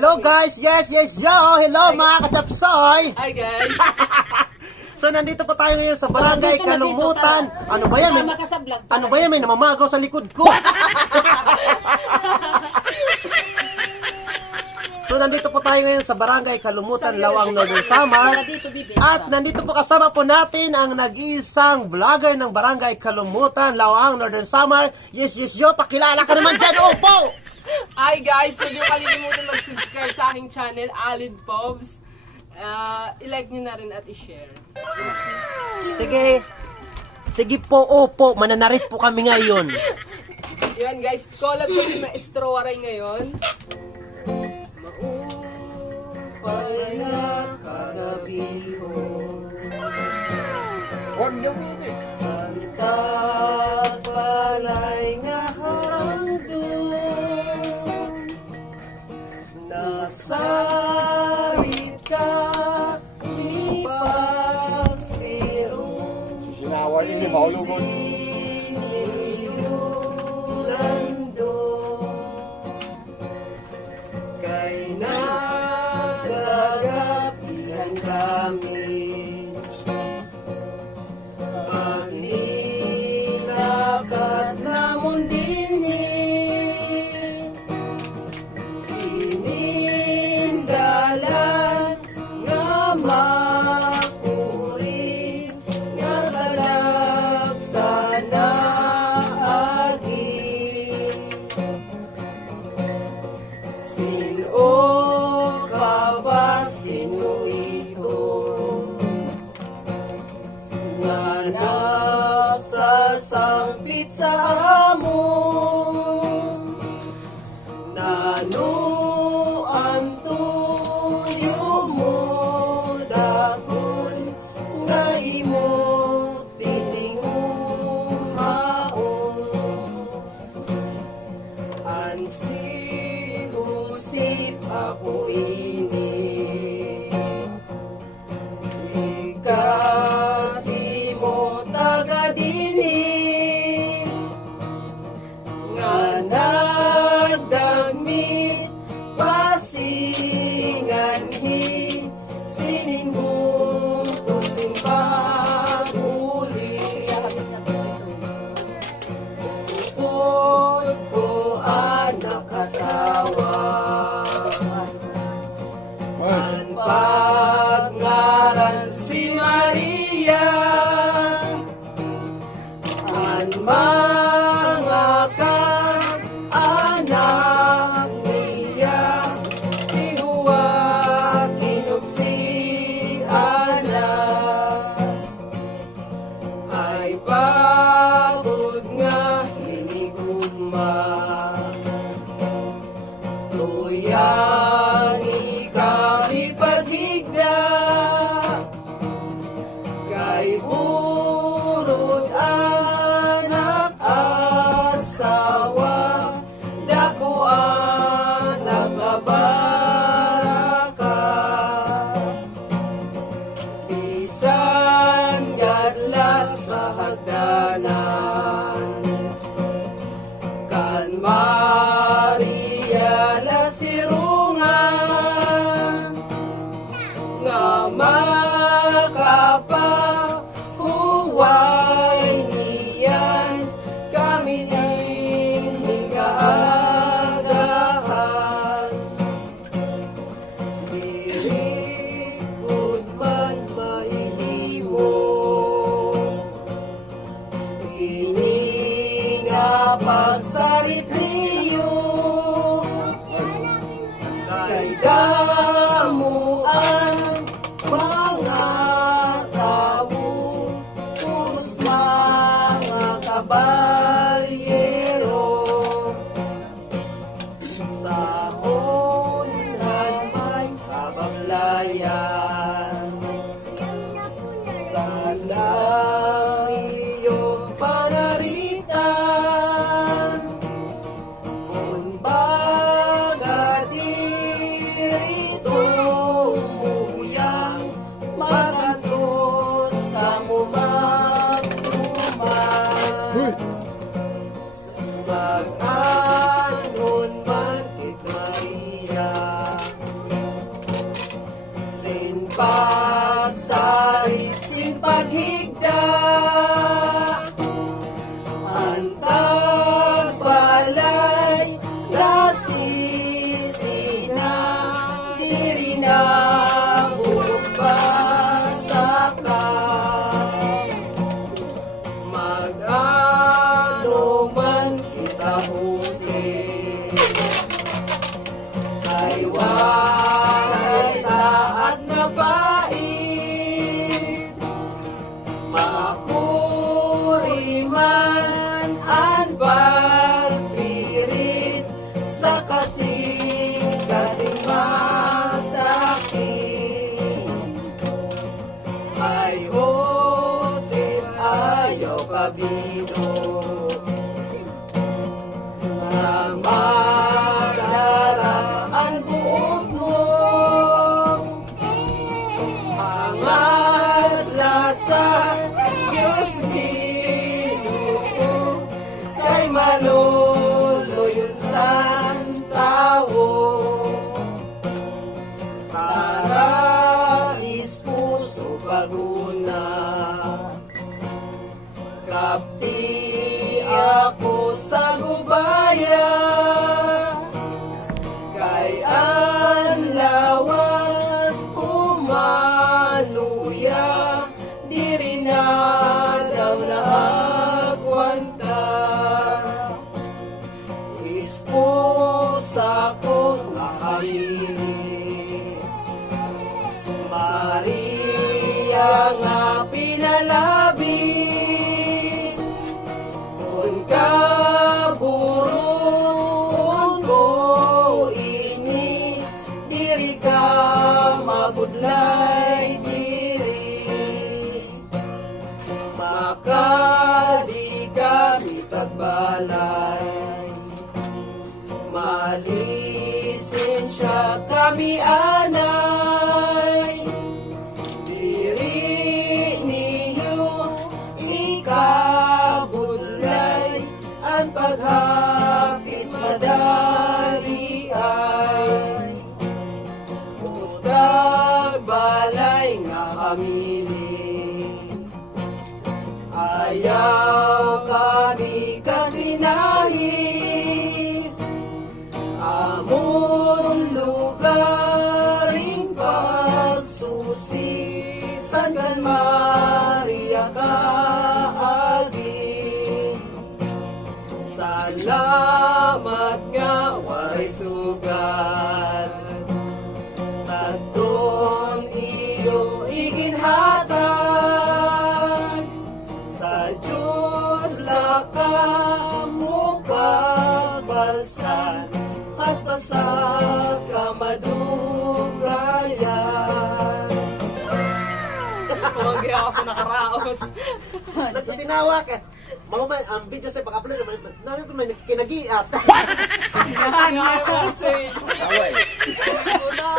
Hello guys, yes, hello mga kachapsoy. Hi guys! So nandito po tayo ngayon sa Barangay Nandito, Kalumutan. nandito ka. Ano ba yan? Tama ka sa vlog. Ano ba yan? May namamagaw sa likod ko. So nandito po tayo ngayon sa Barangay Kalumutan, Lawang, Northern Samar. At nandito po kasama po natin ang nag-iisang vlogger ng Barangay Kalumutan, Lawang, Northern Samar. Yes, yo, pakilala ka naman dyan, Opo! Hi guys! Huwag niyo kalimutan mag-subscribe sa aking channel, Alid Pobs. I-like niyo na rin at i-share. Sige po, Opo, mananarit po kami ngayon. Yan guys, collab ko si Maestro Waray ngayon. Maupay kagabi ho. Huwag niyo bibig. Santag balay nga harangdon. Nasarit ka ipagsirong. Susinaway ini maulugod. Kay nagagapihan kami, maglilakad namon dinhi, sinindalan nga makuri, nga talag sa laagi. Sino ka ba, sino ito? Nga nagsasangpit sa amon. Nano ang tuyo mo, dakon nga imo titinguhaon. Ansi-usip ako ini, ikasi mo taga dini, nga nagdagmit pasinganhi, siningong tusing paguli. Bukod ko anak asawa, ang pagngaran si Maria, ang mga anak niya, si Joaquin ug si Ana, ay pagod nga hinigugma. Tuyang ikaw ipaghigda, kay burod anak asawa, dako anak nga baraka. Bisan gadla sa hagdanan, kan Maria la sirungan, nga makapahuway niyan, kami din hingagahan. Dirikod man mahihimo, ini nga pagsarit niyo, kay damuan mga tao, puros mga kabalyero. Sa unan may kabablayan, sa iyong panaritan, kung baga diri ay waresa at napait. Makuriman ang pagpirit sa kasing masakit. Ay Joseph, ayaw kabino na magdaraan buot mo. Hangat lasa Diyos Ginoo, kay maluluyon sa tao. Tarais puso paguna, kapti ako sa gubaya, kay ang lawas kumaluya, diri na daw naagwanta. Ispusa ko lahari, Maria nga pinalabi, kung kaburon ko ini, diri ka mabudlay diri. Makadi kami tagbalay, malisensya kami anay. Diri ninyo ikabudlay, ang paghapit madali ay. Utag balay nga kamili, ayaw kami kasinahi. Amon lugaring pagsusi, San Maria kaagi. Salamat nga waray sugat, sa ton iyo iginhatag. Sa Diyos laka mo pagbalsan, hasta sa kamadugayan. Kumagaya ako nakaraos. Nagtinawa ka. Mamamay, ang video sa pag-upload namin ito may nakikinagiat. Nakakasay. Away. Wala.